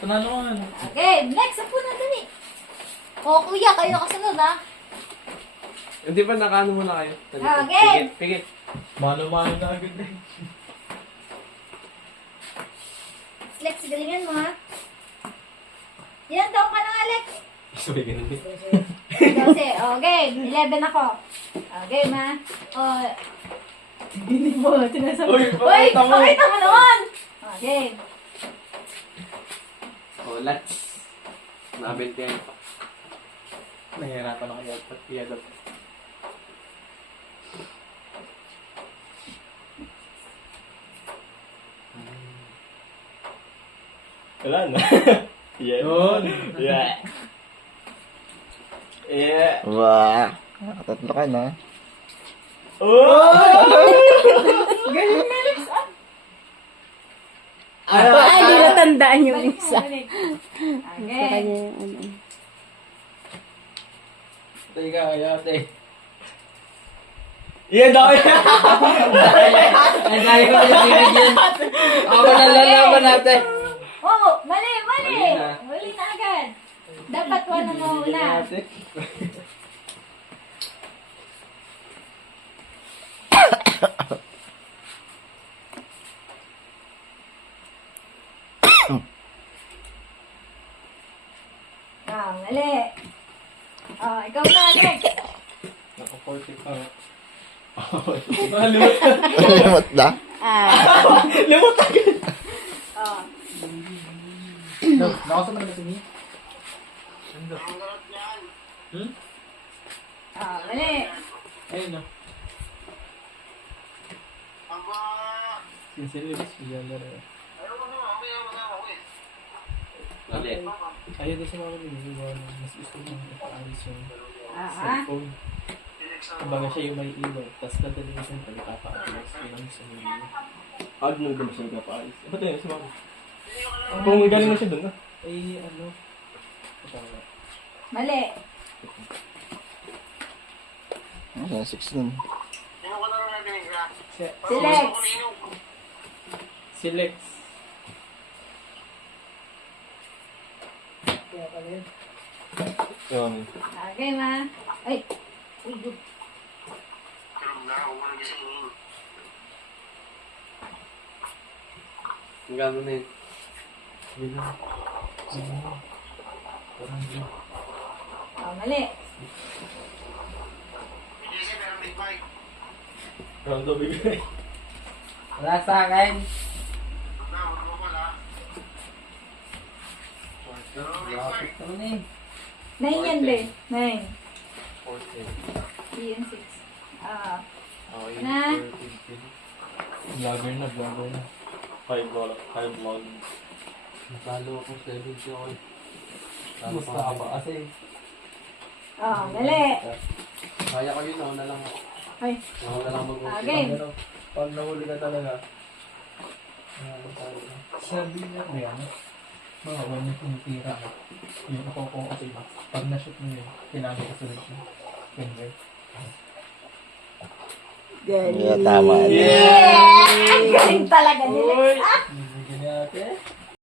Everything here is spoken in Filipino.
Panalo ka nga. Okay, next. Sampu na dali. O, kuya, kayo kasunod, ha? Hindi ba nakaano muna kayo? Okay. Pigit. Mano-mano na agad eh. Alex, galingan mo, ha? Ilan taong ka lang, Alex? Sabi ganun din. 12. Okay, 11 ako. Okay, ma. O, hindi mo, sinasabi. Uy, Uy, tama. pakita mo naman. Okay. Oh, let's. Nabintihan pa. Nahihirapan ako kaya pag piyadap. Wala na. Yeah. Yun. Yeah. Yeah. Wah. Nakatatlo ka na. Oh! Galing na, Alex, ah. Ay, hindi natandaan yung Balik mo, isa. balik. Sa Okay. kanya yung ano. Teka, kaya ate. Yeah, dahil. Ang dahil ko na binigyan. Ako na lalaban natin. Oh, mali, mali. Mali na. Mali na agad. Dapat wala mo una. Ah, mali. Oh, ikaw na, Alex. Naka-40 pa. Limot na. Ah, Limot agad. Oh. Nakasama na ba si Mia? Ah, mali. Ayun na. Sincerely, siya na rin. Mali. Ayaw doon sa mga nililiwan. Mas gusto mo ipaalis yung Ah, cellphone. Kumbaga siya yung may ilaw. Tapos dadali mo siyang pagkakapaalis. Yun ang gusto niya. Ano nang gusto siya nagpapaalis? Ba't yun? Sumama. Kung galing na siya doon na. Eh, ano? Tama. Mali. Ayan, 16. Si Lex. Si Lex. Yun. Okay, ma. Ay. Uy, good. Ang gano'n na yun. Yun na. Parang yun. Oh, mali. Round of bigay. Wala sa akin. Lapit naman eh. 9 yan, be. 9. 14. 3 and 6. Ah. Okay. Na? 14. Vlogger na, vlogger na. 5 vlog. Natalo ako 70 ako. Gusto ka ba kasi? Oh, mali. Kaya ko yun, ako na lang. Ay. Ako na lang mag-uusap. Ah, game. Pero pag nahuli ka talaga, sabi niya ko yan, mga one yung tumitira ka. Yung ako ko kasi pag na-shoot mo yun, kailangan ko sunod yung finger. Yeah, tama. Yeah! Galing talaga ni Lex. Ah!